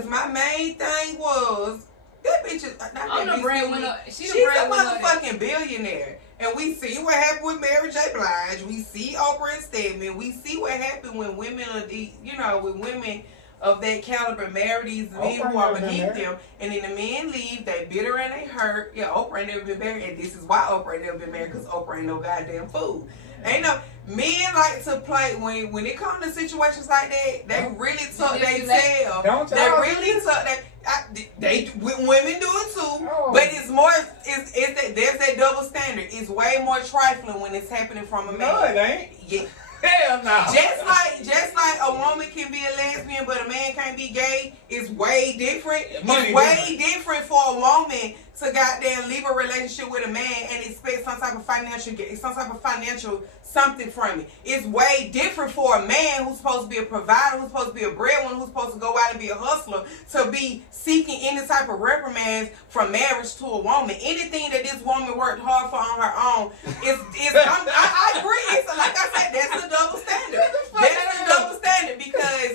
Because my main thing was that bitch is not I'm that the breadwinner. She's a motherfucking billionaire. And we see what happened with Mary J. Blige. We see Oprah and Stedman. We see what happened when women are when women of that caliber marry these men who are beneath them, and then the men leave, they bitter and they hurt. Yeah, Oprah ain't never been married, and this is why Oprah ain't never been married, because Oprah ain't no goddamn fool. Ain't no men like to play when it comes to situations like that. They really tuck their tail. They really tuck that. Women do it too, but it's more. It's that there's that double standard. It's way more trifling when it's happening from a man. No, it ain't. Yeah. Hell no. Just like a woman can be a lesbian, but a man can't be gay, it's way different. It's way different for a woman to goddamn leave a relationship with a man and expect some type of financial something from it. It's way different for a man who's supposed to be a provider, who's supposed to be a breadwinner, who's supposed to go out and be a hustler, to be seeking any type of reprimands from marriage to a woman. Anything that this woman worked hard for on her own I agree. It's like I said, that's the double standard. That's the double standard, because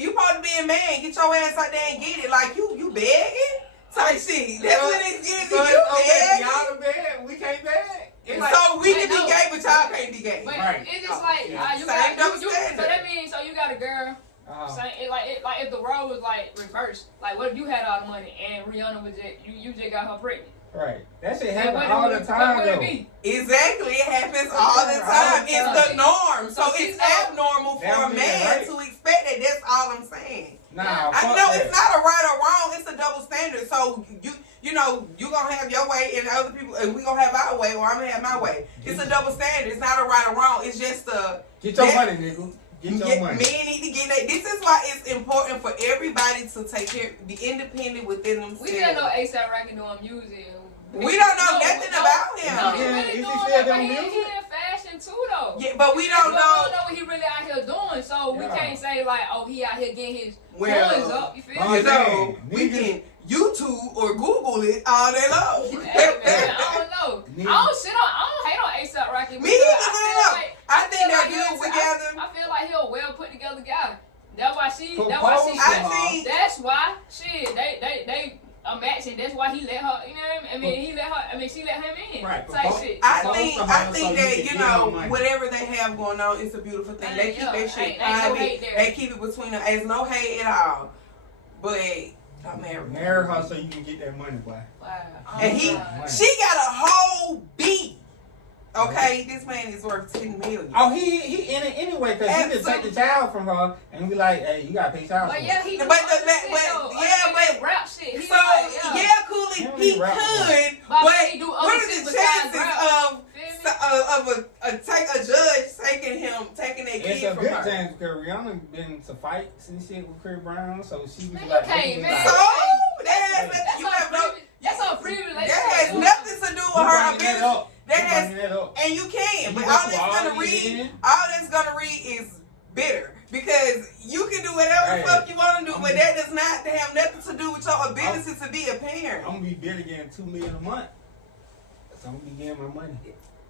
you supposed to be a man, get your ass out there and get it. Like you begging type shit. That's what it is. So You begging. Y'all beg, we can't beg. So we can be gay, but y'all can't be gay. But right. it's just like you got so that means you got a girl. Like if the role was like reversed, like what if you had all the money and Rihanna was you just got her pregnant? Right. That shit happens all the time, though. Exactly. It happens all the time. It's the norm. So it's abnormal for a man to expect that. That's all I'm saying. Nah, I know it's not a right or wrong. It's a double standard. So you gonna have your way and other people, and we gonna have our way, or I'm gonna have my way. It's a double standard. It's not a right or wrong. It's just get your money, nigga. Get your money. Men need to get that. This is why it's important for everybody to take care, be independent within themselves. We didn't know ASAP Rocky doing music. We don't know nothing about him. No, he really doing that, but he in fashion too, though. Yeah, but we don't know. We don't know what he really out here doing, so we can't say like, oh, he out here getting his coins up. You feel me? So we can YouTube or Google it all day long. Hey, man, I don't know. I don't hate on ASAP Rocky. Me either. I think they're good together. I feel like he's a well put together guy. That's why they a match, and that's why he let her. You know what I mean? She let him in. Right. Shit. I think that whatever they have going on, it's a beautiful thing. They keep their shit private. They keep it between them. There's no hate at all. But marry her so you can get that money, boy. Wow. And she got a whole beat. Okay, this man is worth $10 million. Oh, he in it anyway, because he can take the child from her and be like, hey, you gotta pay child support. But yeah, he rap shit. He cool. He could, but what are the chances of take a judge taking their kid from her? It's a good chance, because Rihanna been to fight since shit with Chris Brown, so she was like, that's all privilege. That has nothing to do with her ability. And you can, but all that's gonna read is bitter, because you can do whatever the fuck you want to do, but that does not have nothing to do with your ability to be a parent. I'm gonna be bitter getting $2 million a month, so I'm gonna be getting my money.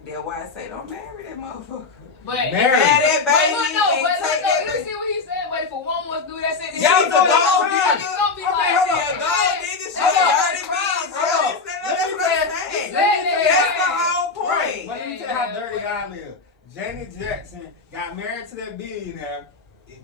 That's why I say don't marry that motherfucker. But marry that baby. Let me see what he said. But if a woman was do that, say y'all go dog nigga. It's gonna be like a dog nigga. She already been. That's what I'm saying. That's the whole point. But let me tell you how dirty I live. Janet Jackson got married to that billionaire,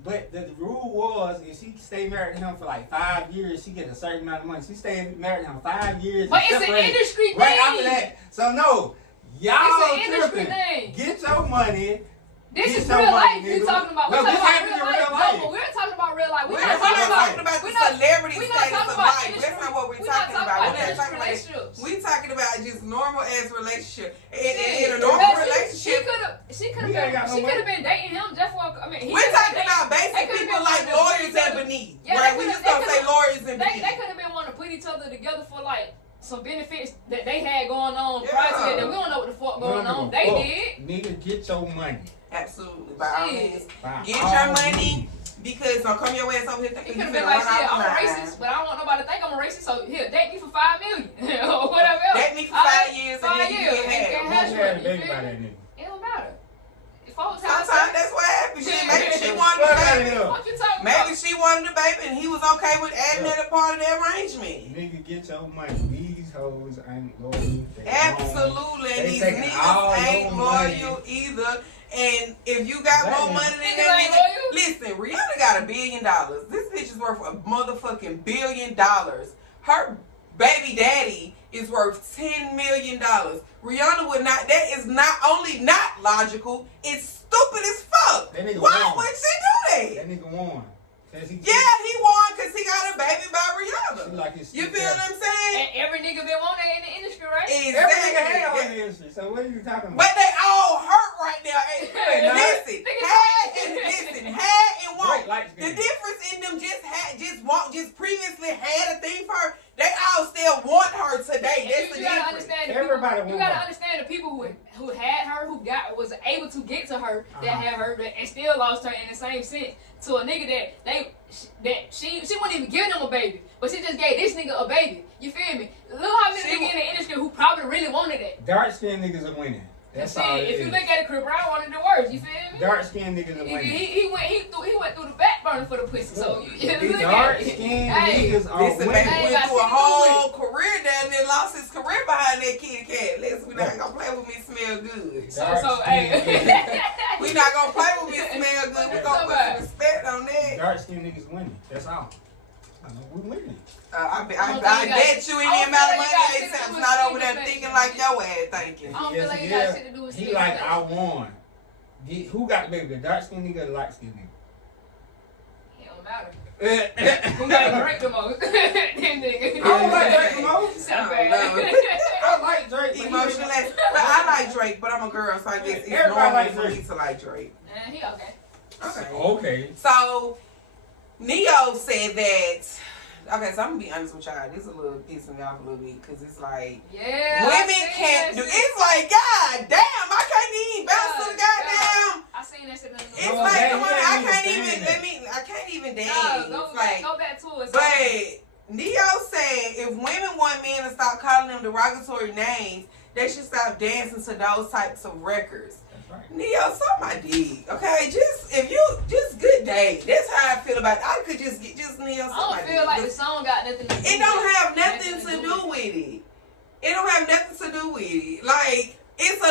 but the rule was if she stayed married to him for like 5 years, she get a certain amount of money. She stayed married to him 5 years. But it's an industry thing. Right after that. So no, y'all tripping. Get your money. This is real life. We're talking about. We're talking about real life. No, we're talking about real life. We're not talking about the celebrity status of life. That's not what we're talking about. We're not talking about relationships. We're talking about just normal ass relationship. In a normal relationship, she could have been dating him just for. We're talking about basic people like lawyers and beneath. Right? We just gonna say lawyers and beneath. They could have been wanting to put each other together for like some benefits that they had going on prior to that we don't know what the fuck going on. They did. Nigga, get your money. Absolutely. By all means. Get your money, because don't come your ass over here thinking you could have been like, shit, I'm a racist, but I don't want nobody to think I'm a racist, so here, date me for $5 million. Or whatever else. Date me for 5 years and then you get half. It don't matter. Sometimes that's what happens. She make she wanted the baby. What you talking Maybe about? she wanted the baby and he was okay with adding that a part of the arrangement. Nigga, get your money. These hoes ain't loyal. Absolutely. And They these taking all niggas ain't your loyal money. either. And if you got more money than Niggas that ain't nigga, loyal? listen, Rihanna got $1 billion. This bitch is worth a motherfucking $1 billion. Her baby daddy is worth $10 million. Rihanna would not. That is not only not logical, it's stupid as fuck. That nigga Why won. would she do That nigga won. Yeah, he won because he got a baby by Rihanna. Like his You feel what I'm saying? And every nigga been on that in the industry, right? Every nigga had Exactly. on the industry. So what are you talking about? But they all hurt right now. Hey, not. listen, had and won't. Like The difference in them just previously had a thing for her. They all still want her today. That's the You gotta difference. understand. Everybody You want gotta her. understand the people who had her, who was able to get to her, that Uh-huh. had her, and still lost her in the same sense. To a nigga that she wouldn't even give them a baby, but she just gave this nigga a baby. You feel me? Look how many niggas in the industry who probably really wanted that. Dark skinned niggas are winning. That's all it If is. you look at it, Chris Brown wanted the worst. You feel me? Dark skinned niggas are winning. He went through the back burner for the pussy. So you look Dark at it. skinned Hey, niggas are Listen, baby, winning. went through a whole career down there, lost his career behind that kitty cat. Listen, we not gonna play with me smell good. hey. We not gonna play with me smell good. We gonna put some respect on that. Dark skinned niggas winning. That's all. We winning. I bet you any amount of money they Sam's not over there thinking like your ass thinking. I don't feel like it got shit to do with He skin like, color. I won. Who got the baby? The dark skinned nigga or the light skinned It don't matter. nigga? Who got Drake the most? Them niggas. I don't like Drake the most. Sound I bad. don't know. I like Drake. but he- Emotional ass. But I like Drake, but I'm a girl, so I guess it's Everybody normal like for me Drake. to like Drake. He okay. Okay. Okay. So, Neo said that. Okay, so I'm gonna be honest with y'all. This is a little pissing me off a little bit because it's like Yeah. women can't do. It's like, God damn, I can't even bounce to the goddamn. I seen that shit in the It's Oh, like, man, come on, you I ain't can't even even. saying I can't even dance. Go Like, back to it. but Neo said if women want men to stop calling them derogatory names, they should stop dancing to those types of records. That's right. Neo, suck my dick, okay? Just good day. That's how I feel about it. I could just Neo, suck I don't my feel dick. like the song got nothing to do with it. It don't have nothing to do with it. It don't have nothing to do with it. Like it's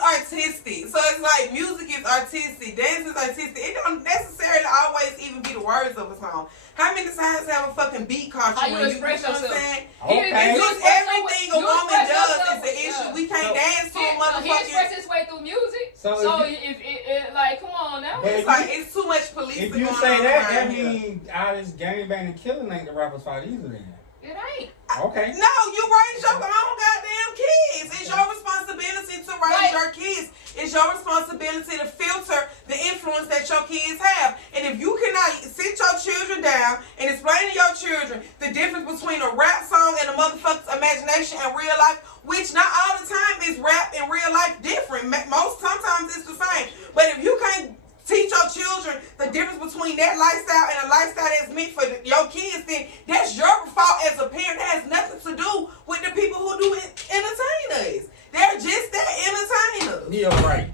artistic. So it's like music is artistic, dance is artistic. It don't necessarily always even be the words of a song. How many times have a fucking beat caught How you you when you express know what I'm yourself. saying? Okay. It's everything a woman does is the issue. We can't dance to a He motherfucking. expressed his way through music. So if it like, come on now. But It's like it's too much police. If you say that means all this gang banging and killing ain't the rapper's fault either then. It ain't. Okay. No, you raise your own goddamn kids. It's your responsibility to raise your kids. It's your responsibility to filter the influence that your kids have. And if you cannot sit your children down and explain to your children the difference between a rap song and a motherfucker's imagination and real life, which not all the time is rap and real life different. Sometimes it's the same. But if you can't teach your children the difference between that lifestyle and a lifestyle that's meant for your kids, then that's your fault as a parent. That has nothing to do with the people who do entertain us. They're just that entertainers. Neo right.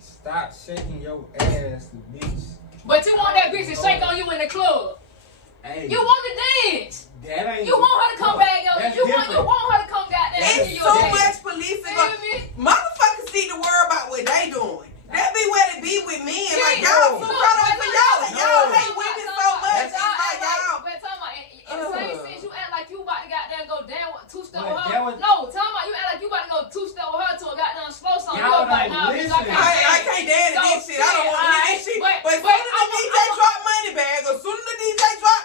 Stop shaking your ass, bitch. But you want that bitch to shake on you in the club. Hey. You want to dance. That ain't. You want her to come back. That's You different. want her to come goddamn That's to It's your too dance. much policing. Feel me? Motherfuckers need to worry about what they doing. That be what it be with men. Like Yeah, y'all no. too caught up for y'all. No. Y'all hate women so much. It's like y'all. But talking about in the same sense, you act like you about to goddamn go down two-step But with that her. was- No, talking about you act like you about to go two-step with her to a goddamn slow song. Y'all You like, don't nah, bitch, listen. I can't dance to this shit. I don't want to hear this shit. But as soon as the DJ drop money bag, as soon as the DJ drop,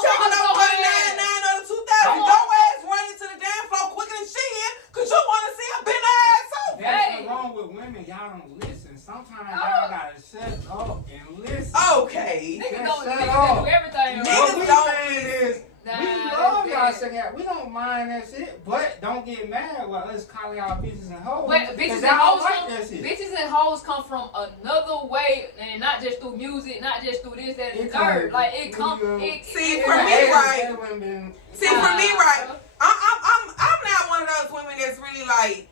checking out for the 99 or the 2000, go ass running to the dance floor quicker than she is, cause you want to see a bent ass out. That's Hey. what's wrong with women. Y'all don't listen. Sometimes y'all gotta shut up and listen. Okay. Niggas Just don't shut do up. everything. Niggas What we don't saying is, Nah, we that's love y'all bad. saying that. We don't mind that shit, but don't get mad with us calling y'all bitches and hoes. But 'cause bitches and y'all hoes like come, that shit. bitches and hoes come from another way, and not just through music, not just through this, that, and the It third. come- Like it come. See, it- for it- me, it- right. Women, See, for me, right, I'm not one of those women that's really like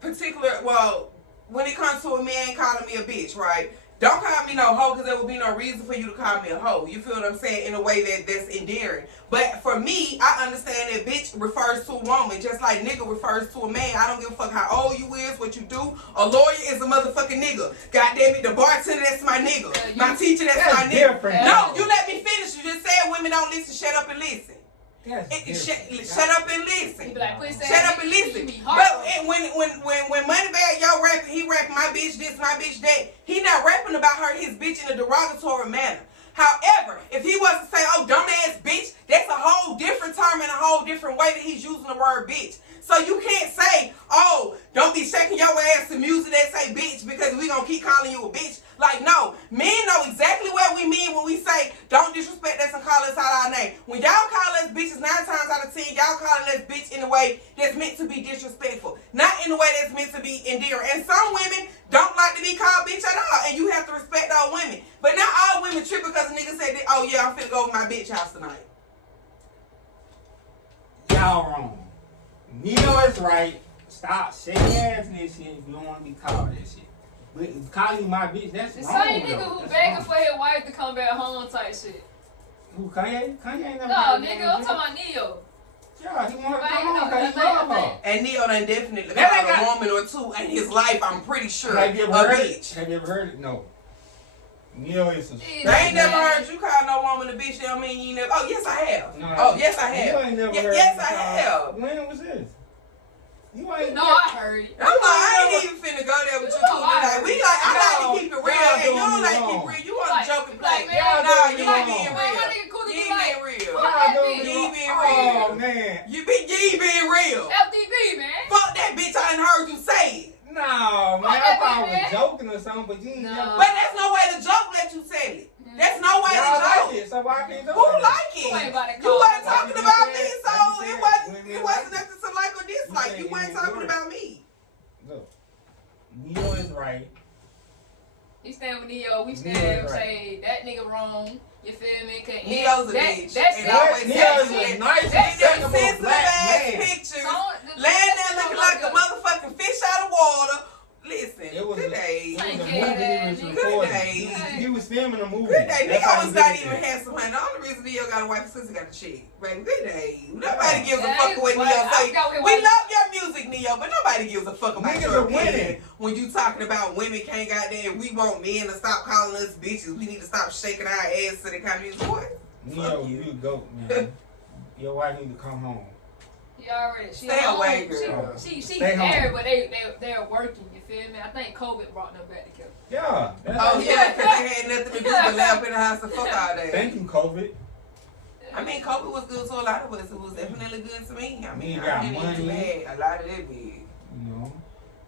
particular. Well, when it comes to a man calling me a bitch, right? Don't call me no hoe because there would be no reason for you to call me a hoe. You feel what I'm saying? In a way that's endearing. But for me, I understand that bitch refers to a woman just like nigga refers to a man. I don't give a fuck how old you is, what you do. A lawyer is a motherfucking nigga. God damn it, the bartender, that's my nigga. My teacher, that's my nigga. Different. No, you let me finish. You just said women don't listen. Shut up and listen. Shut up and listen. Shut up and listen. But when Moneybag Yo rapping, he rapping my bitch this, my bitch that. He not rapping about her, his bitch in a derogatory manner. However, if he was to say, oh, dumbass bitch, that's a whole different term and a whole different way that he's using the word bitch. So you can't say, oh, don't be shaking your ass to music that say bitch because we gonna keep calling you a bitch. Like, no, men know exactly what we mean when we say don't disrespect us and call us out our name. When y'all call us bitches 9 times out of 10, y'all calling us bitch in a way that's meant to be disrespectful, not in a way that's meant to be endearing. And some women don't like to be called bitch at all, and you have to respect all women. But not all women trip because a nigga said, oh yeah, I'm finna go over my bitch house tonight. Y'all wrong. Neo is right. Stop shaking ass and this shit if you don't want to be called that shit. But calling you my bitch, that's the wrong. same nigga who begging for his wife to come back home type shit. Who, Kanye? Kanye ain't never. No, nigga, I'm talking about Neo. Yeah, he want to come home because he love her. And Neo done definitely called a woman or two in his life, I'm pretty sure, Have you ever a heard bitch. it? Have you ever heard it? No. Neo is some. I ain't never heard you call no woman a bitch. That don't mean you never. Oh yes, I have. No, oh yes, I have. You ain't never heard yes, I have. When was this? You ain't. No, I heard it. I'm like, I ain't even finna go there with you. Like, we like, I like to keep it real, and you don't like to keep it real. You want to joke and play. Nah, you ain't being real. You ain't being real. You ain't being real. Oh man. You ain't being real. FDB, man. Fuck that bitch. I done heard you say it. No, man. I thought I was joking or something, but you ain't never. But there's no way to joke. Let you tell it. There's no way to joke. Like it, so why can't Who like it? You wasn't talking about me, so it wasn't nothing to like or dislike. You weren't talking about me. Look, Neo is right. He stand with Neo. We stand say that nigga wrong. You feel me? Neo's a bitch. That's and always Neo's a nice, sensible black man. Pictures, laying there looking like a motherfucking fish out of water. Listen, good day. Good day. He was filming a movie. Good day. Neo was not even handsome, honey. The only reason Neo got a wife sister got a chick. Baby, good day. Nobody gives a fuck what Neo say. We love your music, Neo, but nobody gives a fuck about your opinion. When you talking about women can't goddamn, we want men to stop calling us bitches. We need to stop shaking our ass to the kind of music. What? Neo, you goat, man. Your wife need to come home. She already. Stay away, girl. She married, but they're working. You feel me? I think COVID brought them back together. Yeah. Oh yeah, because they had nothing to do but lay up in the house and fuck all day. Thank you, COVID. I mean, COVID was good to a lot of us. It was definitely good to me. I mean, got I didn't money. mad. A lot of that big. You know.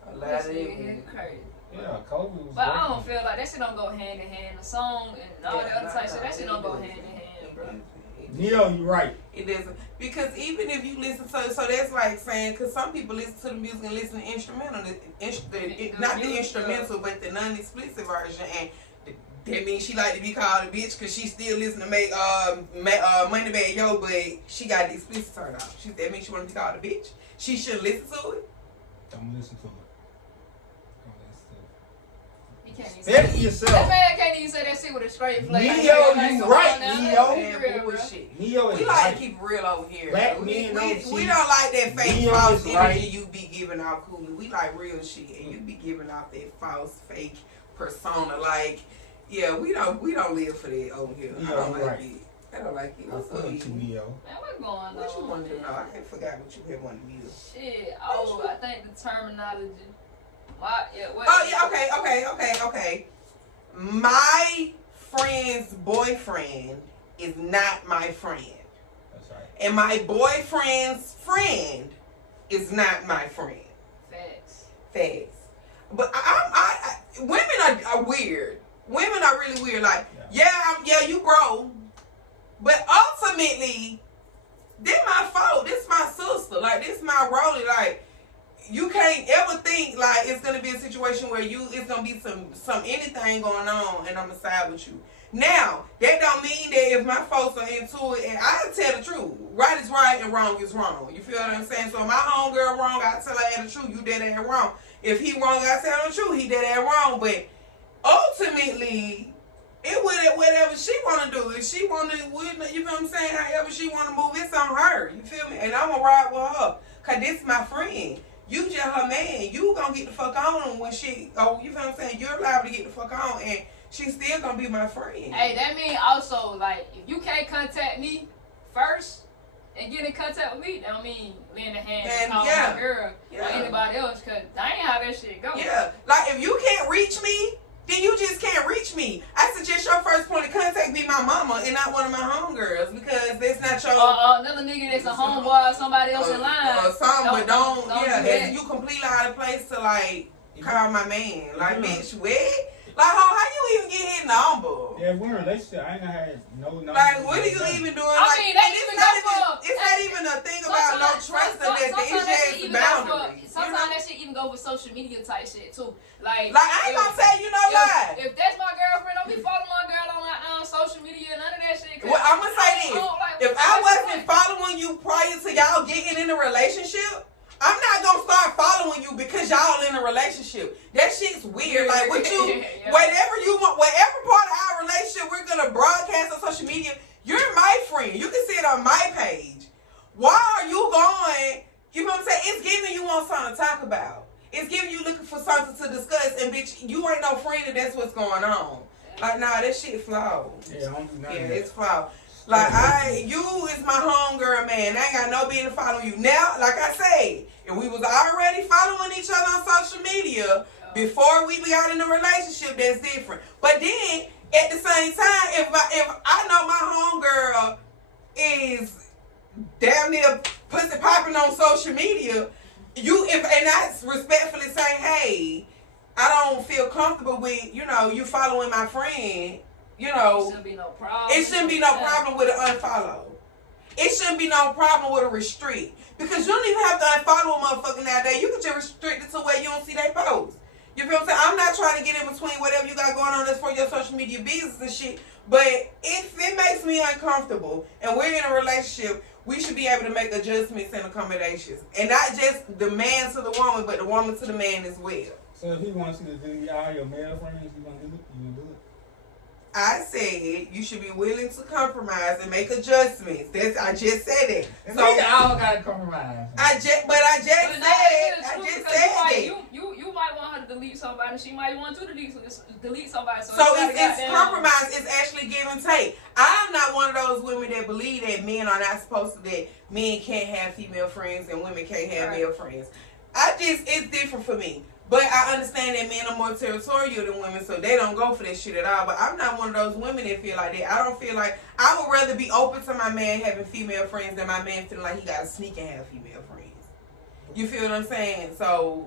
A lot of that big. Crazy. Yeah, COVID was. But I don't feel like that shit don't go hand in hand. The song and all the other type shit, that shit don't go hand in hand, bro. Neo, you right. It doesn't, because even if you listen to, so that's like saying, because some people listen to the music and listen to instrumental, not the instrumental, but the non-explicit version, and that means she like to be called a bitch because she still listen to make Moneybag Yo, but she got the explicit turned off. That means she want to be called a bitch. She should listen to it. Don't listen to it. That yourself. man can't even say that shit with a straight face. Neo, you right, Neo. Bullshit. Neo is we like right. to keep it real over here. Black we men don't like that fake Neo false is energy right. you be giving off coolly. We like real shit, and you be giving off that false, fake persona. Like, yeah, we don't live for that over here. Neo, I don't like right. it. I don't like it. What's What's up, up, Neo? Man, what's going on? What you wanted to know? I can't forget what you had wanted to know. Shit. Oh, I think the terminology. What? Oh yeah. Okay. My friend's boyfriend is not my friend. That's right. And my boyfriend's friend is not my friend. Facts. But women are weird. Women are really weird. Like, yeah, you bro. But ultimately, this my fault. This my sister. Like, this my rollie. Like, you can't ever think like it's gonna be a situation where it's gonna be some anything going on and I'm gonna side with you. Now, that don't mean that if my folks are into it, and I tell the truth, right is right and wrong is wrong. You feel what I'm saying? So if my homegirl wrong, I tell her the truth, you dead ass wrong. If he wrong, I tell him the truth, he dead ass wrong. But ultimately, it would whatever she want to do. If she want to, you know what I'm saying? However she want to move, it's on her. You feel me? And I'm gonna ride with her, cause this my friend. You just her man. You gonna get the fuck on when she. Oh, you feel what I'm saying? You're liable to get the fuck on, and she's still gonna be my friend. Hey, that mean also like if you can't contact me first and get in contact with me, that don't mean lend a hand and call my girl or anybody else, cause that ain't how that shit go. Yeah, like if you can't reach me, then you just can't reach me. I suggest your first point of contact be my mama and not one of my homegirls, because that's not your another nigga that's a homeboy or somebody else in line or something. But don't do that. you completely out of place to like call my man. Like, bitch, what? Like, how you even get his number? Yeah, we're in a relationship. I ain't gonna have no number. Like, what are you even doing? I like, mean, it's not even a thing about no trust or nothing. It's just boundaries. Sometimes that shit even go for social media type shit too. Like I ain't gonna tell you no lie. If that's my girlfriend, don't be following my girl on social media, none of that shit. Well, I'm gonna say this: if I wasn't following you prior to y'all getting in a relationship, I'm not gonna start following you because y'all in a relationship. That shit's weird. Like, what you, whatever you want, whatever part of our relationship we're gonna broadcast on social media, you're my friend. You can see it on my page. Why are you going? You know what I'm saying? It's giving you want something to talk about. It's giving you looking for something to discuss, and bitch, you ain't no friend, and that's what's going on. Like, nah, that shit flawed. Yeah, I don't do nothing. Yeah, it's flawed. Like, you is my homegirl, man. I ain't got no business following you. Now, like I said, if we was already following each other on social media before we got in a relationship, that's different. But then, at the same time, if I know my homegirl is damn near pussy popping on social media, and I respectfully say, hey, I don't feel comfortable with, you following my friend. It shouldn't be no problem. It shouldn't be no problem with an unfollow. It shouldn't be no problem with a restrict. Because you don't even have to unfollow a motherfucker nowadays. You can just restrict it to where you don't see they posts. You feel what I'm saying? I'm not trying to get in between whatever you got going on that's for your social media business and shit. But if it makes me uncomfortable and we're in a relationship, we should be able to make adjustments and accommodations. And not just the man to the woman, but the woman to the man as well. So if he wants you to do all your male friends, you gonna do it? You gonna do it? I said you should be willing to compromise and make adjustments. I just said it. So we all gotta compromise. I just said that. You might want her to delete somebody. She might want you to delete somebody. So it's compromise. It's actually give and take. I'm not one of those women that believe that men are not supposed to. That men can't have female friends and women can't have male friends. It's different for me. But I understand that men are more territorial than women, so they don't go for that shit at all. But I'm not one of those women that feel like that. I don't feel like, I would rather be open to my man having female friends than my man feeling like he got to sneak and have female friends. You feel what I'm saying? So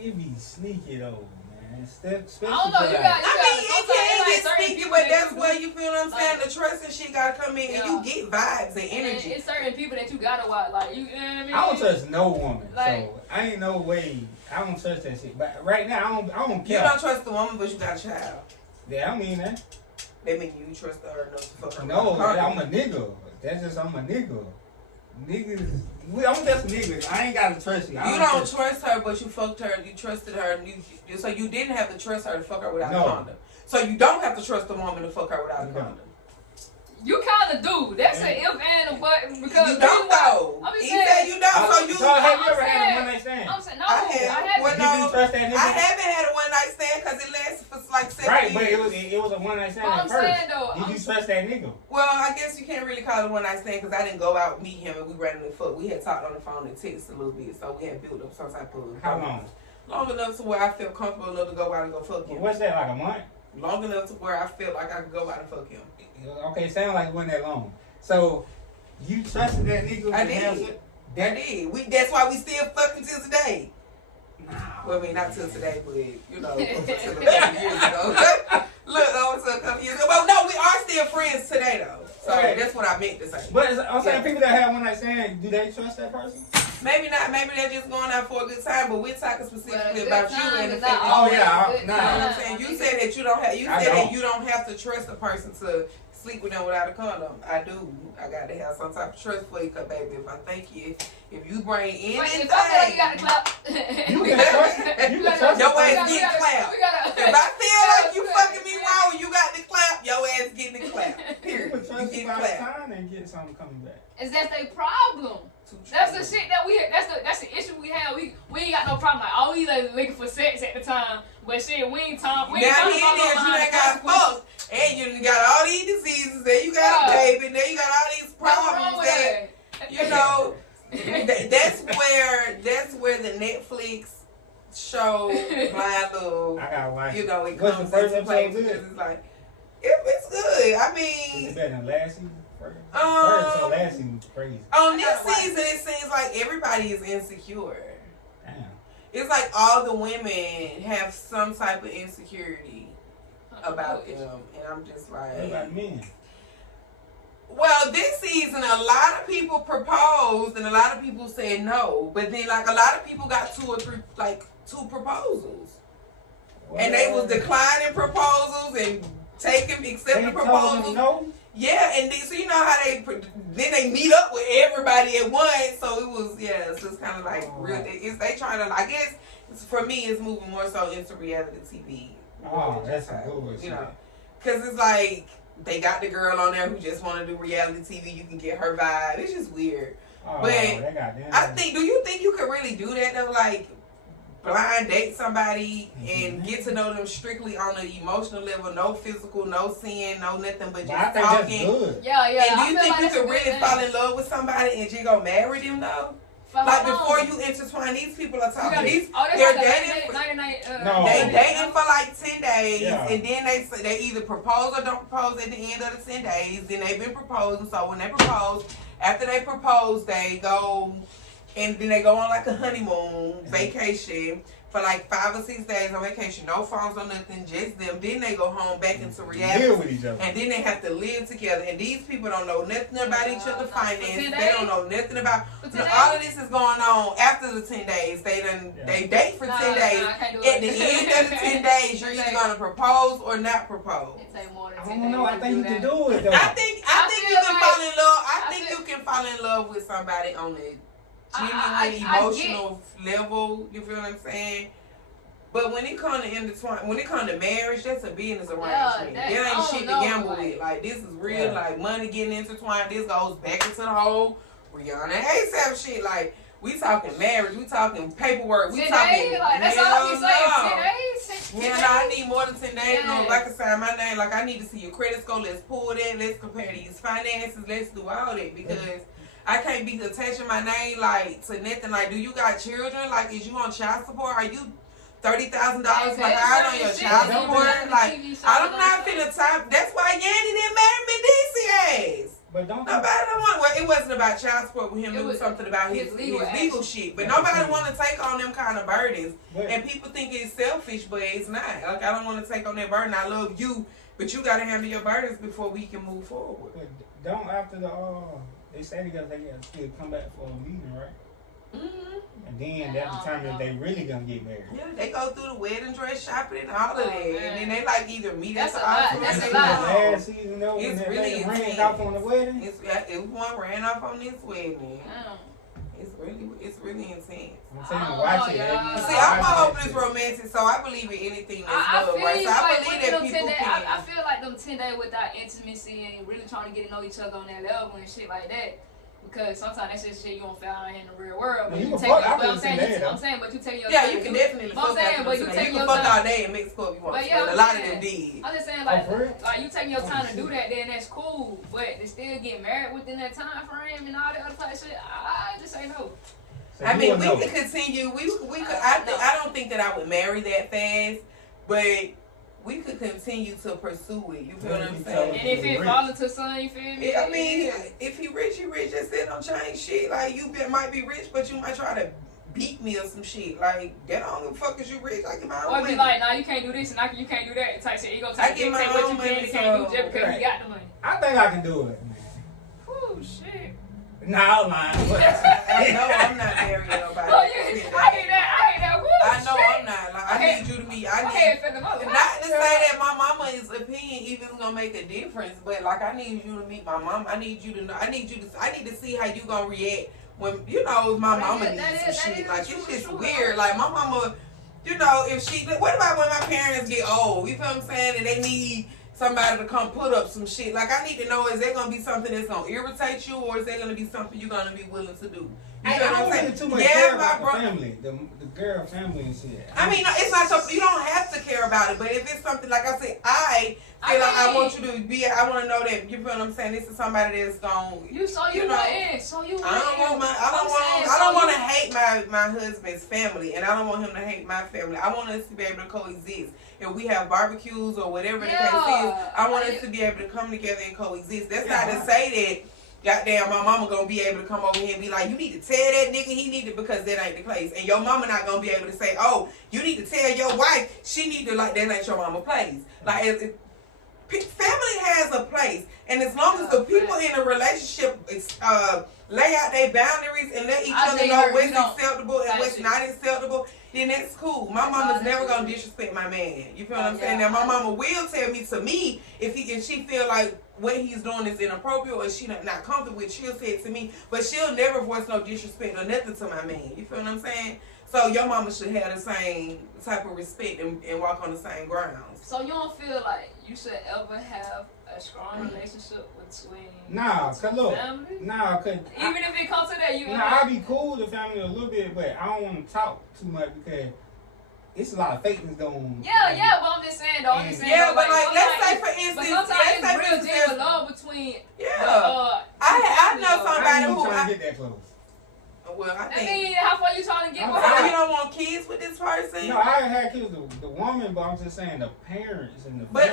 It be sneaky though, man. Especially I don't know, it can get sneaky, but that's where you feel what I'm saying. The trust and shit gotta come in, and you get vibes and energy. It's certain people that you gotta watch, like you know what I mean. I don't trust no woman, like, so I ain't no way. I don't trust that shit. But right now, I don't care. You don't trust the woman, but you got a child. Yeah, I mean that. That mean you trust her enough to fuck her. No, I'm a nigga. That's just I'm a nigga. Niggas, I'm just a nigga. I ain't gotta trust you. You don't trust her, but you fucked her. You trusted her, and so you didn't have to trust her to fuck her without a condom. So you don't have to trust the woman to fuck her without a condom. You kind of do. That's an if and a but because you don't though. He said you don't. So you. So have you ever had a one night stand? I'm saying no. I haven't. Well, no, you trust that nigga? I haven't had a one night stand because it lasted for like 7 years. Right, but it was a one night stand at first. Did you trust that nigga? Well, I guess you can't really call it a one night stand because I didn't go out and meet him and we randomly fucked. We had talked on the phone and text a little bit, so we had built up some type of. How long? Long enough to where I feel comfortable enough to go out and go fuck him. What's that, like a month? Long enough to where I feel like I could go out and fuck him. Okay, sound like it wasn't that long. So, you trusted that nigga? I did. That's why we still fucking till today. Nah. Well, I mean, not till today, but, until a couple years ago. Look, over to a couple years ago. But no, we are still friends today, though. So that's what I meant to say. But I'm saying people that have one night stand, do they trust that person? Maybe not. Maybe they're just going out for a good time. But we're talking specifically about you and the fact that. Oh yeah, you know what I'm saying. You said that you don't have. You said that you don't have to trust a person to sleep with them without a condom. I do. I got to have some type of trust for you, cause baby, if I thank you, if you bring anything, If I feel like you got to clap. You can trust. You can trust. your the ass person. get clapped. If I feel like you fucking me wrong and you got to clap, your ass getting the clap. You Period. can You trust get by clapped. time and get something coming back. Is that their problem? That's the shit that we. That's the issue we have. We ain't got no problem. Like, oh, we like looking for sex at the time, but shit, we ain't time. We ain't Now time here to it is, you behind done the got consequences. fucked, and you done got all these diseases, then you got a baby, then you got all these What's wrong problems with that, that? you know, that's where the Netflix show Blind Love, I gotta watch. you know, it What's comes the first into play episode because good? it's like, it's good. I Is it mean, better than last season? First episode last season was crazy. on this season, it seems like everybody is insecure. Damn. It's like all the women have some type of insecurity about them, and I'm just What like, about men? well, this season a lot of people proposed and a lot of people said no, but then like a lot of people got two proposals, and they was declining proposals and accepting They told proposals. them no. Yeah, and so you know how then they meet up with everybody at once, so it was it's just kind of like real. They trying to, I guess for me it's moving more so into reality TV. Oh, that's a good one. You know, because it's like they got the girl on there who just want to do reality TV. You can get her vibe. It's just weird. Oh, But they got them. I think, do you think you could really do that though? Like blind date somebody and get to know them strictly on an emotional level, no physical, no sin, no nothing, but But I just think talking. that's good. Yeah. And do I you feel think like you that's a could good really thing. fall in love with somebody and you gonna marry them though? For Like how before long? you intertwine, these people are You talking. gotta- These oh, they're like dating. 99, No. They dating for like 10 days, Yeah. and then they either propose or don't propose at the end of the 10 days. Then they've been proposing, so when they propose, after they propose, they go, and then they go on like a honeymoon vacation for like 5 or 6 days on vacation. No phones or nothing, just them. Then they go home back into reality. Live with each other. And then they have to live together. And these people don't know nothing about each other's For 10 finances. They days? don't know nothing about. For 10 All of days? this is going on after the 10 days. They date for 10 days. I can't do At it. the end of the 10 days, you're either gonna propose or not propose. It take more than I 10 don't know. I days think you to can that. do it though. I think feel you can like- fall in love. I I think feel- you can fall in love with somebody on a I genuine get- emotional level. You feel what I'm saying? But when it comes to when it comes to marriage, that's a business arrangement. that- There I ain't don't shit to know, gamble like- with. Like this is real. Yeah. Like money getting intertwined. This goes back into the whole Rihanna ASAP shit. Like we talking marriage. We talking paperwork. We 10 talking. days? Like, that's all I be saying. 10 days? Yeah, no, I need more than 10 days. No, Yeah. like I said, my name, like I need to see your credit score. Let's pull that. Let's compare these finances. Let's do all that because I can't be attaching my name like to nothing. Like, do you got children? Like, is you on child support? Are you $30,000 behind on your child support? Like, I'm not finna top. That's why Yanni didn't marry me DCAs. But don't Nobody don't want. Well, it wasn't about child support with him. It was something about his legal shit. But nobody want to take on them kind of burdens. And people think it's selfish, but it's not. Like I don't want to take on that burden. I love you, but you got to handle your burdens before we can move forward. But don't after the they stay together, they gotta still come back for a meeting, right? Mm-hmm. And then that determines if they really gonna get married. Yeah, they go through the wedding dress shopping and all of that, man. and then they like either meet That's at a the lot. altar. That's or a they lot. don't. Last season though, It's when really they ran intense. off on the wedding. It was one ran off on this wedding. Damn. It's really intense. I'm saying, Oh, watch it. yeah. See, I'm a hopeless romantic, so I believe in anything that's I love, feel right? you, So I like, believe with that them people 10 days, can. I feel like them 10 days without intimacy and really trying to get to know each other on that level and shit like that. Because sometimes that's just shit you don't feel out here in the real world. But You you can take fuck your, after but I'm the saying, 10 days, I'm saying, but you take your Yeah, time you to can do it. definitely But I'm fuck saying, after but you the take You your can fuck all time. day and mix up if you want But to. yeah, A lot of I'm them saying. did. I'm just saying, Oh, for real? like you taking your time to do that, then that's cool. But to still get married within that time frame and all that other type of shit, I just say no. So I you mean, would we know. could continue. We could. I don't think that I would marry that fast, but we could continue to pursue it. You feel what I'm saying? And if it fall into sun, you feel me? I mean, if he rich, you rich. Just don't change shit. Like might be rich, but you might try to beat me or some shit. Like that. I don't give a fuck if you rich. I get my own or money. be like, nah, you can't do this and you can't do that type shit. You gonna I take get my what own you can money, and can't do just because so- you got the money. I think I can do it. Whew, shit. Nah, I'm lying. I know I'm not marrying nobody. Oh, yeah, I hate that. Woo, I know shit. I'm not. Like, I need you to meet. I need. Not to say that my mama's opinion even gonna make a difference, but like I need you to meet my mom. I need you to know. I need to see how you gonna react when if my mama needs some shit. Like it's just weird. Like my mama, if she. What about when my parents get old? You feel what I'm saying? And they need somebody to come put up some shit. Like I need to know, is there gonna be something that's gonna irritate you, or is there gonna be something you're gonna be willing to do? You know what I'm saying? Too much care about the family, the girl family and shit. I mean, it's not so you don't have to care about it, but if it's something like I said, I feel like I want you to be. I want to know that you feel what I'm saying. This is somebody that's gonna. I don't want to hate my husband's family, and I don't want him to hate my family. I want us to be able to coexist. If we have barbecues or whatever the case is, I want us to be able to come together and coexist. That's not to say that. Goddamn, my mama gonna be able to come over here and be like, you need to tell that nigga he need to, because that ain't the place. And your mama not gonna be able to say, oh, you need to tell your wife she need to, like, that ain't your mama place. Like, family has a place, and as long as the people in a relationship lay out their boundaries and let each other know what's acceptable and what's not acceptable, then that's cool. My mama's never gonna disrespect my man. You feel what I'm saying? Now my mama will tell me if she feel like what he's doing is inappropriate or she not comfortable with, she'll say it to me, but she'll never voice no disrespect or nothing to my man. You feel what I'm saying? So your mama should have the same type of respect and walk on the same grounds. So you don't feel like you should ever have a strong relationship between family? Even if it comes to that, I'll be cool with the family a little bit, but I don't want to talk too much because it's a lot of fakeness going on. Yeah, but I'm just saying though. Let's say for instance, but sometimes it's real deal love between. I know somebody who trying to get that close. Well, I mean, how far you trying to get? You don't want kids with this person? No, I had kids with the woman, but I'm just saying the parents and the. But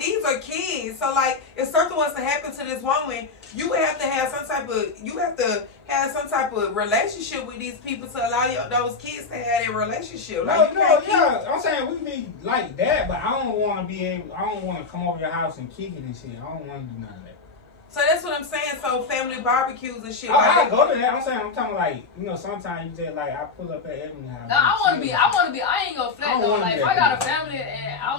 these are kids, so like if something was to happen to this woman, you would have to have some type of relationship with these people to allow those kids to have a relationship. I'm saying we can be like that, but I don't want to come over your house and kick it and shit. I don't want to do none of that. So that's what I'm saying. So family barbecues and shit. I go to that. I'm talking like, sometimes you just like I pull up at Ebony house. No, I want to be. I ain't gonna flex though. Like if I got a family and I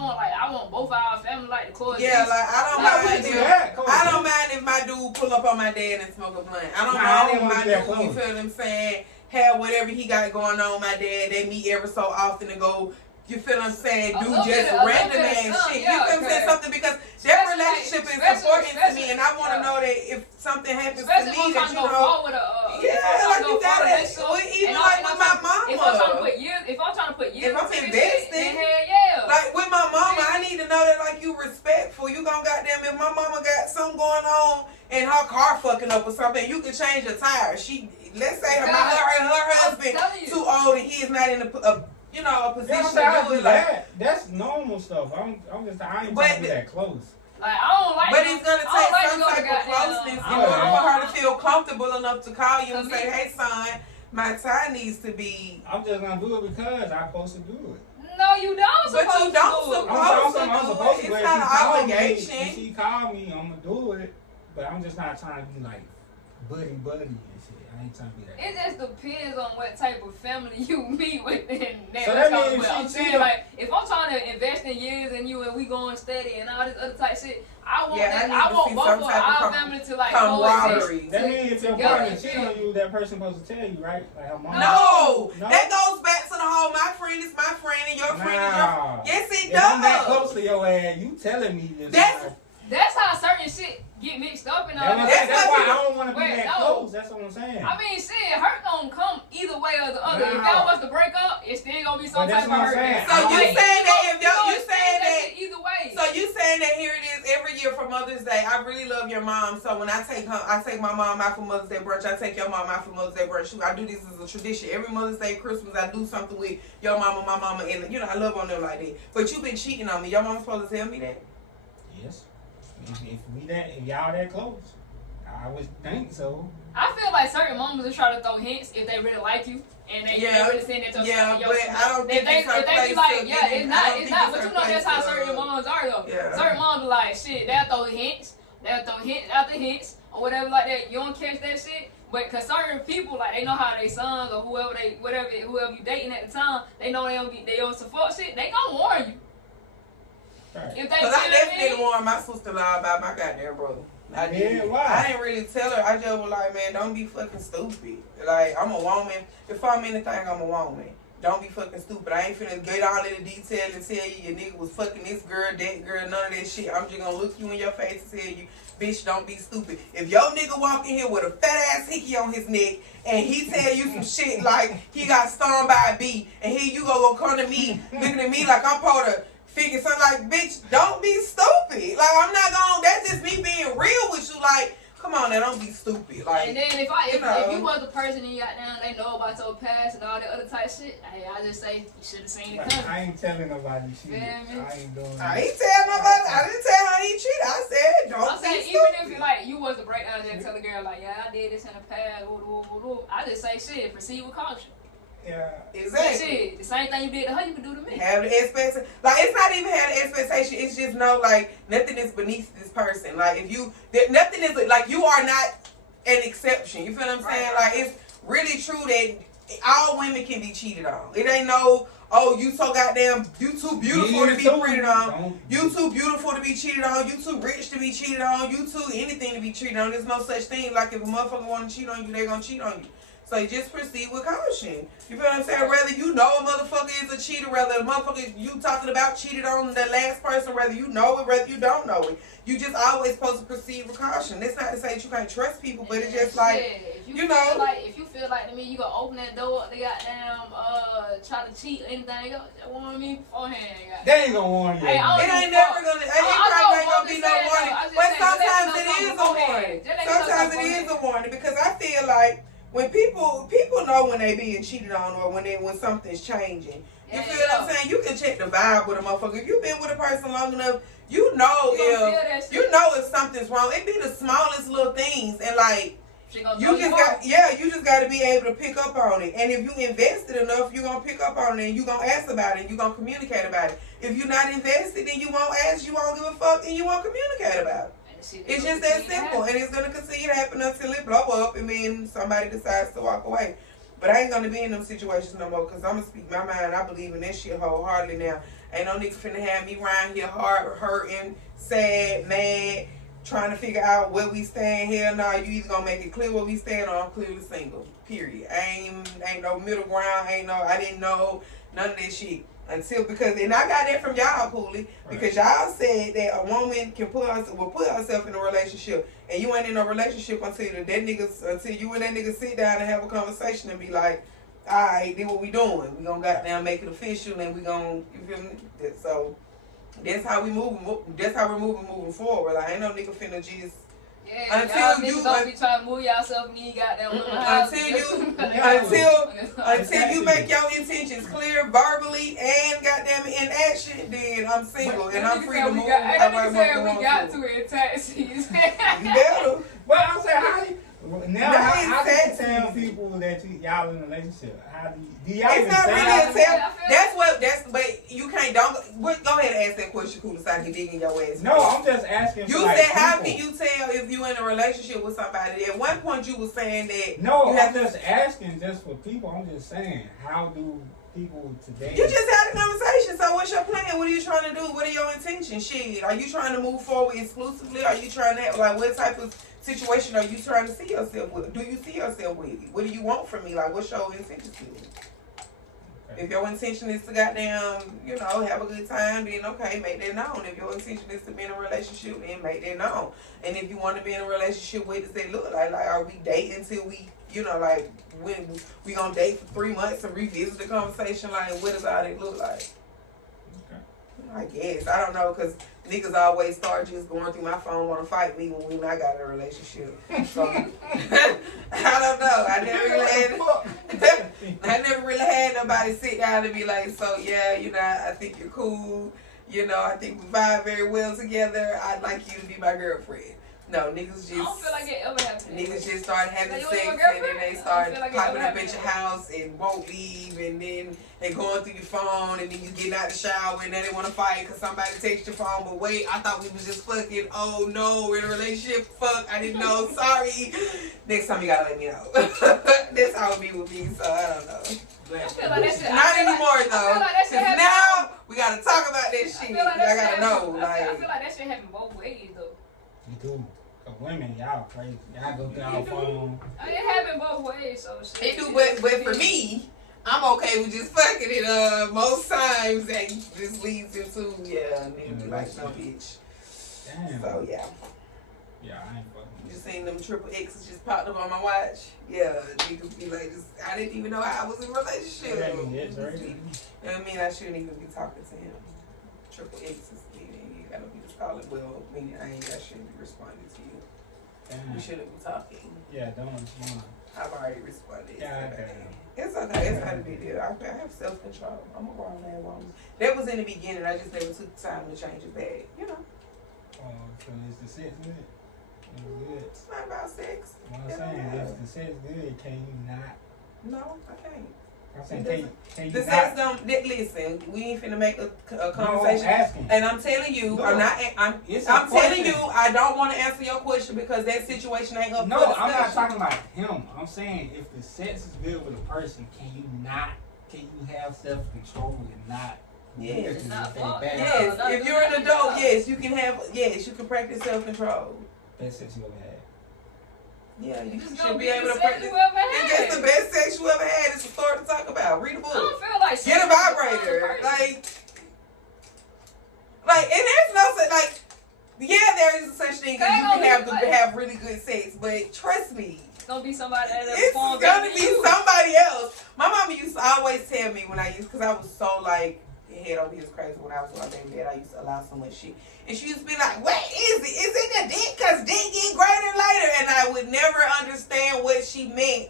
want both of our family like to coexist. Yeah, like I don't mind if my dude pull up on my dad and smoke a blunt. I don't mind if my dude, you feel what I'm saying, have whatever he got going on. My dad, they meet every so often to go. You feel what I'm saying? Do just random ass shit. You feel what I'm saying? Something because their relationship is important to me, and I want to know that if something happens to me, that you know. Like you got it. Even like with my mama. If I'm trying to put years, if I'm investing, like with my mama, I need to know that like you respectful. You gonna goddamn if my mama got something going on and her car fucking up or something, you can change a tire. Let's say her husband too old and he is not in a position to do it. Like that's normal stuff. I ain't trying to be that close. Like, I don't like. But it's gonna take some type of closeness in order for her to feel comfortable enough to call you and say, "Hey, son, my tie needs to be." I'm just gonna do it because I'm supposed to do it. No, you don't. But you don't supposed to do it. It's not an obligation. If she called me, I'm gonna do it. But I'm just not trying to be like buddy and shit. I ain't trying to be that. It just depends on what type of family you meet with. So that means I'm saying, like, if I'm trying to invest in years in you and we going steady and all this other type shit, I want both of our family to like coexist. That means if your partner cheat on you, that person supposed to tell you, right? Like her mom. No, that goes back to the whole my friend is my friend and your friend is your friend. Yes, it does. I'm that close to your ass. You telling me this? That's how certain shit get mixed up and all that. That's why I don't want to be that close. That's what I'm saying. I mean, shit, hurt gonna come either way or the other. If y'all was to break up, it's still gonna be some type of hurt. So you saying that if you saying that either way. So you saying that here it is every year for Mother's Day. I really love your mom. So when I take my mom out for Mother's Day brunch. I take your mom out for Mother's Day brunch. I do this as a tradition. Every Mother's Day, Christmas, I do something with your mama, my mama, and I love on them like that. But you been cheating on me. Your mama supposed to tell me that? Yes. If y'all that close, I would think so. I feel like certain mamas will try to throw hints if they really like you and they really saying that to but I don't think if they be like, it's not. But you know that's how certain moms are though. Yeah. Certain moms are like, shit, they'll throw hints after hints or whatever like that, you don't catch that shit. But cause certain people, like, they know how they sons or whoever you dating at the time, they know they on some fuck shit, they gonna warn you. Right. If they Cause I definitely warned my sister-in-law about my goddamn brother. I did. Yeah, why? I didn't really tell her. I just was like, man, don't be fucking stupid. Like, I'm a woman. If I'm anything, I'm a woman. Don't be fucking stupid. I ain't finna get all in the detail and tell you your nigga was fucking this girl, that girl, none of that shit. I'm just gonna look you in your face and tell you, bitch, don't be stupid. If your nigga walk in here with a fat ass hickey on his neck and he tell you some shit like he got stung by a bee and here you go come to me looking at me like I'm supposed to figure something, like, bitch, don't be stupid. Like, I'm not gonna, that's just me being real with you. Like, come on now, don't be stupid. Like, and then if you was the person and you got down, they know about your past and all that other type shit, hey, I just say you should have seen it coming. I ain't telling nobody shit. Yeah, I ain't doing I ain't tell nobody. I didn't tell her he cheated. I said, don't I'm be saying, stupid. even if like you was to break down there and tell a girl like, yeah, I did this in the past, I just say shit, proceed with caution. Yeah. Exactly. Shit, the same thing you did to her, you can do to me. Have the expectation. Like, it's not even have the expectation. It's just know, like, nothing is beneath this person. Like, nothing is, like, you are not an exception. You feel what I'm saying? Like, it's really true that all women can be cheated on. It ain't no, oh, you so goddamn, you too beautiful to be cheated on. You too beautiful to be cheated on. You too rich to be cheated on. You too anything to be cheated on. There's no such thing. Like, if a motherfucker want to cheat on you, they gonna cheat on you. So just proceed with caution. You feel what I'm saying? Whether you know a motherfucker is a cheater, whether the motherfucker you talking about cheated on the last person, whether you know it, whether you don't know it. You just always supposed to proceed with caution. That's not to say that you can't trust people, but it's just like, if you feel like to me, you gonna open that door, they goddamn try to cheat or anything else, warn me beforehand. They ain't gonna warn you. It ain't never gonna, it probably ain't gonna be no warning. But sometimes it is a warning. Sometimes it is a warning because I feel like when people know when they being cheated on or when something's changing. You feel what I'm saying? You can check the vibe with a motherfucker. If you've been with a person long enough, you know if something's wrong. It be the smallest little things, and like you just got to be able to pick up on it. And if you invested enough, you're gonna pick up on it, and you're gonna ask about it, and you're gonna communicate about it. If you're not invested, then you won't ask, you won't give a fuck, and you won't communicate about it. It's just that simple, and it's gonna continue to happen until it blow up, and then somebody decides to walk away. But I ain't gonna be in them situations no more, cause I'm gonna speak my mind. I believe in that shit wholeheartedly now. Ain't no nigga finna have me around here hurting, sad, mad, trying to figure out where we stand here. Nah, you either gonna make it clear where we stand, or I'm clearly single. Period. Ain't no middle ground. I didn't know none of that shit. And I got that from y'all, Cooley, because y'all said that a woman will put herself in a relationship, and you ain't in a relationship until you and that nigga sit down and have a conversation and be like, all right, then what we doing? We gonna goddamn make it official, and we gonna, you feel me? So that's how we move. That's how we're moving forward. Like, ain't no nigga finna just. Yeah, until you don't be trying to move yourself and you goddamn until you make your intentions clear verbally and goddamn in action, then I'm single and I'm free to move. We got to in taxis. You better. But I'm saying, how do you tell people that y'all in a relationship? How do y'all it's not really a tell. But you can't, go ahead and ask that question, cool, so I can dig in your ass. No, I'm just asking. You said, how can you tell if you in a relationship with somebody? At one point you were saying that. No, I'm just asking just for people. I'm just saying, how do people today? You just had a conversation. So what's your plan? What are you trying to do? What are your intentions? Shit, are you trying to move forward exclusively? Are you trying to, like, what type of situation are you trying to see yourself with? Do you see yourself with? What do you want from me? Like, what's your intentions with me? Okay. If your intention is to goddamn, have a good time, then okay, make that known. If your intention is to be in a relationship, then make that known. And if you want to be in a relationship, what does that look like? Like, are we dating till we, like, when we gonna date for 3 months and revisit the conversation? Like, what does all that look like? I guess. I don't know, because niggas always start just going through my phone, want to fight me when I got in a relationship. So, I don't know. I never really had nobody sit down and be like, so yeah, I think you're cool. I think we vibe very well together. I'd like you to be my girlfriend. No, niggas just. I don't feel like it ever happened. Niggas just started having So sex you ain't and my then girlfriend? they I start feel like it popping never up at your happened. house and won't leave, and then they going through your phone, and then you get out the shower and then they want to fight because somebody takes your phone. But wait, I thought we was just fucking. Oh no, we're in a relationship. Fuck, I didn't know. Sorry. Next time you gotta let me know. That's how it be with me. So I don't know. I feel like that shit. Not anymore I though. feel like that shit 'Cause happened. now we gotta talk about this I shit. feel like that I shit gotta know. happened. I Like, feel like that shit happened both ways though. You do. Cause women, y'all crazy. Y'all go through our phone. It happened both ways, so shit. it do, but for me, I'm okay with just fucking it. Most times that just leads into nigga be like no bitch. Damn. So yeah. Yeah, I ain't fucking. You seen them triple X's just popped up on my watch? Yeah, niggas be like, I didn't even know I was in a relationship. Yeah, yes, right. You know what I mean? I shouldn't even be talking to him. Triple X's, meaning you gotta be calling. Well, meaning I shouldn't be responding to you. Damn. We shouldn't be talking. Yeah, don't respond. I've already responded. Yeah, It's okay. okay. It's okay. It's not a big deal. I have self-control. I'm a grown man woman. That was in the beginning. I just never took the time to change it back. You know, So is the sex good? It's good. it's not about sex. What I'm saying, if the sex good, can you not? No, I can't. I'm saying, can you The not? sex don't. Listen, we ain't finna make a No, conversation. I'm asking. And I'm telling you, No. I'm It's a telling question. you, I don't want to answer your question because that situation ain't up No, for I'm not discussion. talking about him. I'm saying if the sex is good with a person, can you have self-control and not? Yes. It's not fault. Bad. Yes, No, if you're an adult, yes, you can practice self-control. Best sex you ever had. Yeah, you It's should gonna be be able the to sex practice. you ever It's had. just the best sex you ever had. It's a story to talk about. Read a I book. don't feel like Get a sex is vibrator. the person. Like, and there's no such, like, yeah, there is such thing as They you gonna can be like- have really good sex, but trust me, It's gonna be somebody that it's perform gonna better be than you. somebody else. My mama used to always tell me when because I was so like, head over heels crazy when I was with my baby dad. I used to allow so much shit. And she used to be like, what is it? Is it the dick? Because dick get greater later. And I would never understand what she meant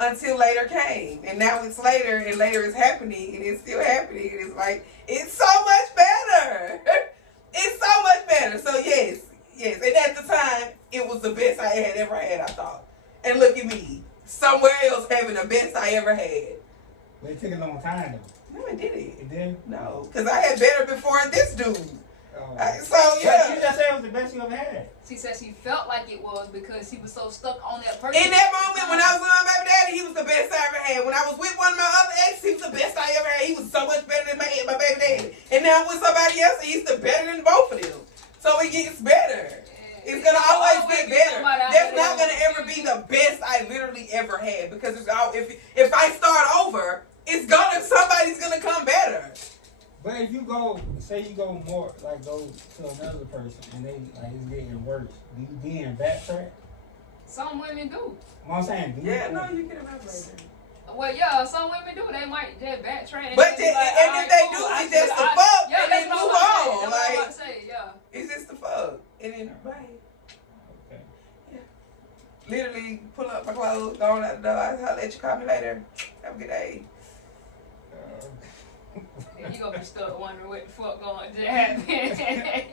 until later came. And now it's later, and later is happening, and it's still happening. And it's like, it's so much better. It's so much better. So yes. And at the time, it was the best I had ever had, I thought. And look at me, somewhere else having the best I ever had. But it took a long time though. No, I did it. It did? No, because I had better before this dude. Oh. So But you yeah. just said it was the best you ever had. She said she felt like it was because he was so stuck on that person. In that moment when I was with my baby daddy, he was the best I ever had. When I was with one of my other exes, he was the best I ever had. He was so much better than my baby daddy. And now I'm with somebody else, and he's the better than both of them. So it gets better. It's gonna always get better. That's not gonna ever be the best I literally ever had because it's all if I start over, somebody's gonna come better. But if you go, say you go more, like go to another person and they like it's getting worse, do you then backtrack? Some women do. What I'm saying, do you? Yeah, no, you can elaborate. Well, yeah, some women do. They might just backtrack. But they be like, and all if they right, do, cool, I it's just should- the I- fuck, yeah, and that's then what move I'm about to say. on. That's what I'm Like about to say, yeah. it's just the fuck, and then right. Okay. Literally pull up my clothes, go on out the door. I'll let you call me later. Have a good day. And you gonna be stuck wondering what the fuck going to happen.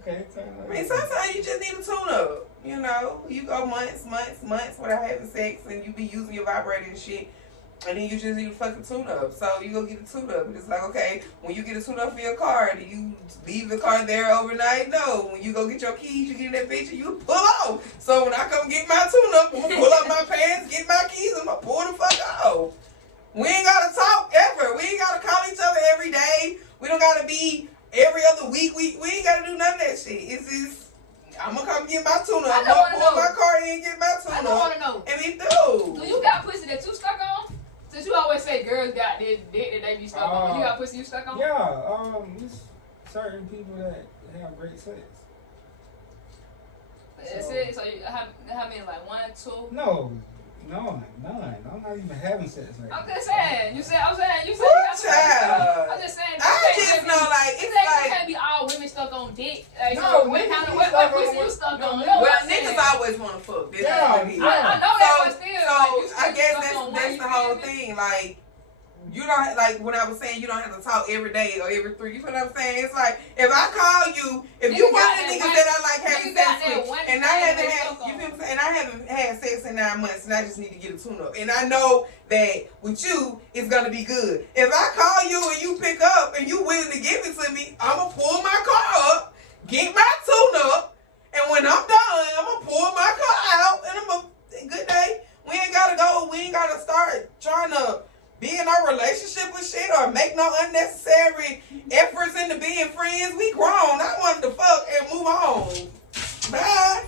Okay. I mean, sometimes you just need a tune-up. You know, you go months without having sex, and you be using your vibrator and shit, and then you just need a fucking tune-up. So you go get a tune-up, and it's like, okay, when you get a tune-up for your car, do you leave the car there overnight? No. When you go get your keys, you get in that bitch and you pull off. So when I come get my tune-up, I'm gonna pull up my pants, get my keys, and I'm gonna pull the fuck off. We ain't gotta talk ever. We ain't gotta call each other every day. We don't gotta be every other week. We ain't gotta do none of that shit. It's just, I'm gonna come get my tune-up. I I'm don't gonna wanna pull know. my car in and get my I tune-up. don't want to know. And we do. Do you got pussy that you stuck on? Since you always say girls got this dick that they be stuck on. You got pussy you stuck on? Yeah, it's certain people that have great sex. That's it. So you, how many? Like 1, 2? No, none. I'm not even having sex right I'm now. just saying. You said you got Ooh, some. child. I'm just saying. I just know, like, It it's like, can't be all women stuck on dick. Like, No, so what niggas kind of be what stuck on pussy you what- stuck no, on? no. You know what well, I'm saying? niggas always want to fuck. That's Yeah, what it is. I know that, but So, still. so like, you I guess stuck on one, that's you the whole feel me? thing. Like, you don't like when I was saying you don't have to talk every day or every 3. You know what I'm saying? It's like if I call you, if you Nigga one got of the that niggas one- that I like having nigga got sex that with, one and I thing haven't they had, stuck you on. feel what I'm saying? And I haven't haven't had sex in 9 months and I just need to get a tune-up. And I know that with you, it's going to be good. If I call you and you pick up and you willing to give it to me, I'm going to pull my car up, get my tune-up, and when I'm done, I'm going to pull my car out and I'm going to, good day. We ain't got to go, we ain't got to start trying to be in a relationship with shit or make no unnecessary efforts into being friends. We grown. I wanted to fuck and move on. Bye.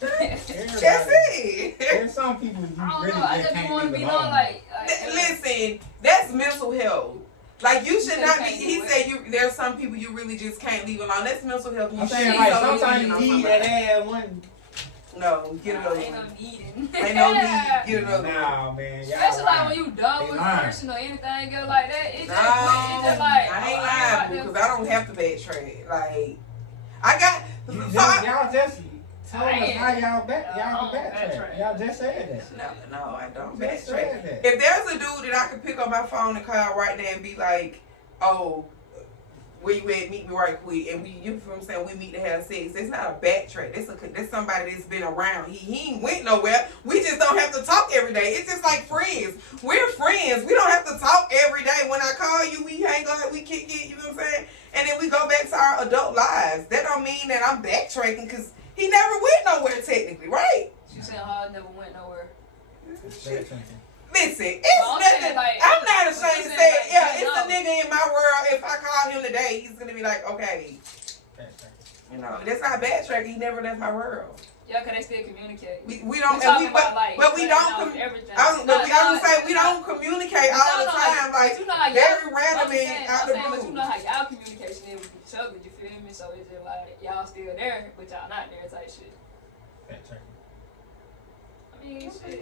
That's it. There's some people you I don't really know. I just just can't want to leave be alone. known like Listen, that's mental health. Like you should not be. can't He do said there's some people you really just can't leave alone. That's mental health. You I'm saying should like know sometimes you you need that ass one. No, get another ain't no one. needing. Ain't no need. Get another one. Nah, man. Y'all Especially like lying. when you done They with a lying. person or anything else like that. It's No, just like I ain't about lying to- because I don't have to backtrack. Like I got. Y'all just told us how y'all don't can backtrack. backtrack. Y'all just said that. No, I don't Just backtrack. said that. If there's a dude that I could pick up my phone and call right now and be like, oh, where you at? Meet me right quick. And you feel what I'm saying? We meet to have sex. It's not a backtrack. That's somebody that's been around. He ain't went nowhere. We just don't have to talk every day. It's just like friends. We're friends. We don't have to talk every day. When I call you, we hang out, we kick it, you know what I'm saying? And then we go back to our adult lives. That don't mean that I'm backtracking because he never went nowhere technically, right? She said hard never went nowhere. Shit. Backtracking. Listen, it's I'm nothing. saying, like, I'm not ashamed to I'm say it. saying, like, Yeah, you it's a know. nigga in my world. If I call him today, he's gonna be like, okay, Backtracking. you know, that's not backtracking. He never left my world. Yeah, cause they still communicate. We don't, We and we, talking about, like, but we cutting don't. out everything. I was gonna say we No, don't communicate all the time. Like you know how very y'all, randomly I'm out the saying, but you blue. know how y'all communication is with each other. You feel me? So it's just like y'all still there, but y'all not there type shit. Backtracking. I mean, shit.